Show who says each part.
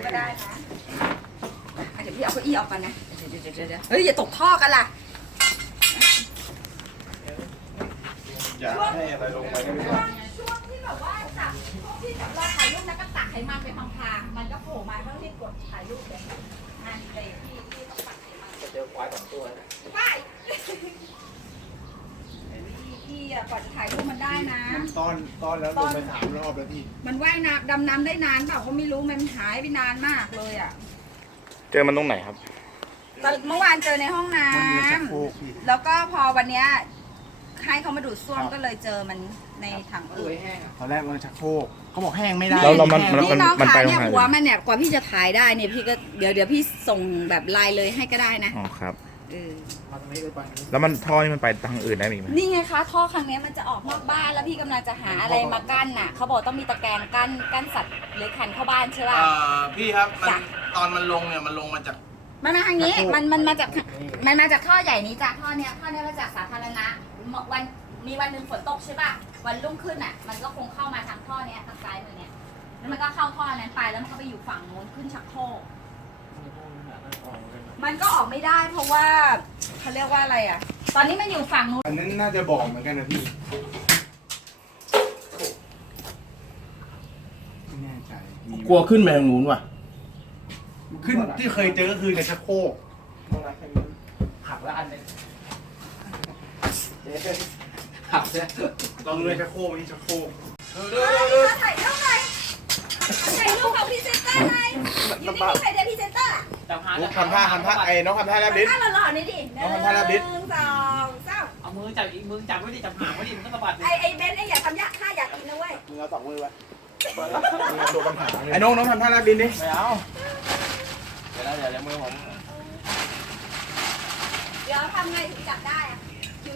Speaker 1: ได้นะเดี๋ยวพี่เอาเก้าอี้ออกก่อนนะเดี๋ยวเฮ้ยอย่าตกท่อกันล่ะ
Speaker 2: อยากให้อะไรลงไปก็ไม่ได้
Speaker 1: ช่วงที่แบบว่าจับที่จับเราถ่ายรูปแล้วก็ตักไขมันไปพางๆมันก็โผล่มาต้องรีบกดถ่ายรูปเลยนั่นเลยที่ต้องปักไขมัน
Speaker 3: จะเจอควาย2 ตัว
Speaker 1: ไปพี่กว่าจะถ่ายรูปมันได้นะ
Speaker 2: ตอนแล้วลงไป3 รอบแล้วพี่
Speaker 1: มันว่ายน้ำดำน้ำได้นานเปล่าก็ไม่รู้มันหายไปนานมากเลยอ่ะ
Speaker 4: เจอมันตรงไหนครับ
Speaker 1: เมื่อวานเจอในห้องน้ำแล้วก็พอวันเนี้ยให้เขามาดูดซ่วมก็เลยเจอมันในถังอืด
Speaker 2: ตอนแรกมันชักโครกเขาบอกแห้งไม่ได้
Speaker 4: แล้ว
Speaker 1: นี่น้องขาเนี่ยหัวมันเนี่ยกว่าพี่จะถ่ายได้เนี่ยพี่ก็เดี๋ยวพี่ส่งแบบไลน์เลยให้ก็ได้นะ
Speaker 4: อ๋อครับ
Speaker 2: มาตรงนี้เลยไป
Speaker 4: แล้วมันท่อนี่มันไปทางอื่นได้ไหม
Speaker 1: นี่ไงคะท่อครั้งนี้มันจะออกนอกบ้านแล้วพี่กำลังจะหาอะไรมากั้นน่ะเขาบอกต้องมีตะแกรงกั้นสัตว์เลื้อยคลานเข้าบ้านใช่ป่ะ
Speaker 3: พี่ครับตอนมันลงเนี่ยมันลงมาจาก
Speaker 1: มันมาทางนี้มันมาจากท่อใหญ่นี้จากท่อเนี้ยมาจากสาธารณะมีวันหนึ่งฝนตกใช่ป่ะวันรุ่งขึ้นอ่ะมันก็คงเข้ามาทางท่อเนี้ยทางซ้ายมือเนี้ยแล้วมันก็เข้าท่อนั้นไปแล้วมันก็ไปอยู่ฝั่งโน้นขึ้นชักโครกมันก็ออกไม่ได้เพราะว่าเขาเรียกว่าอะไรอ่ะตอนนี้มันอยู่ฝั่งโน้น
Speaker 2: อันนั้นน่าจะบอกเหมือนกันนะพี่ไม่แน่ใจ
Speaker 3: กลัวขึ้นไปทางนู้นว่ะ
Speaker 2: ขึ้นที่เคยเจอก็คือในชักโครก
Speaker 3: หักแล้วอันนึงหักเนี่ย
Speaker 2: ลองเลยชักโครกนี่ชักโครก
Speaker 1: ถ่ายรูปหน่อยถ่ายรูปของพรีเซนเตอร์หน่อยอยู่นี่ใครจะพรีเซนเตอร์อ่ะ
Speaker 2: ทำท่าไอ้น้องทำท่าแลบลิ้น
Speaker 1: ท่าหล่อๆนี่ดิ
Speaker 2: น้องทำท่าแลบลิ้น
Speaker 1: 1 2 3
Speaker 3: เอามือจับอีกมือจับไว้ดิจับหางไว้ดิมันก็สะบัด
Speaker 1: ไอ้เบนอย่าทำยากข้าอยากกินนะเว้ย
Speaker 2: มึงเอา2 มือไว้ตัวปัญหาไอ้น้องทำท่าแลบลิ้นดิ
Speaker 3: ไม่เอาเดี๋ยวมือผม
Speaker 1: เดี๋ยวทำไงถึงจับได้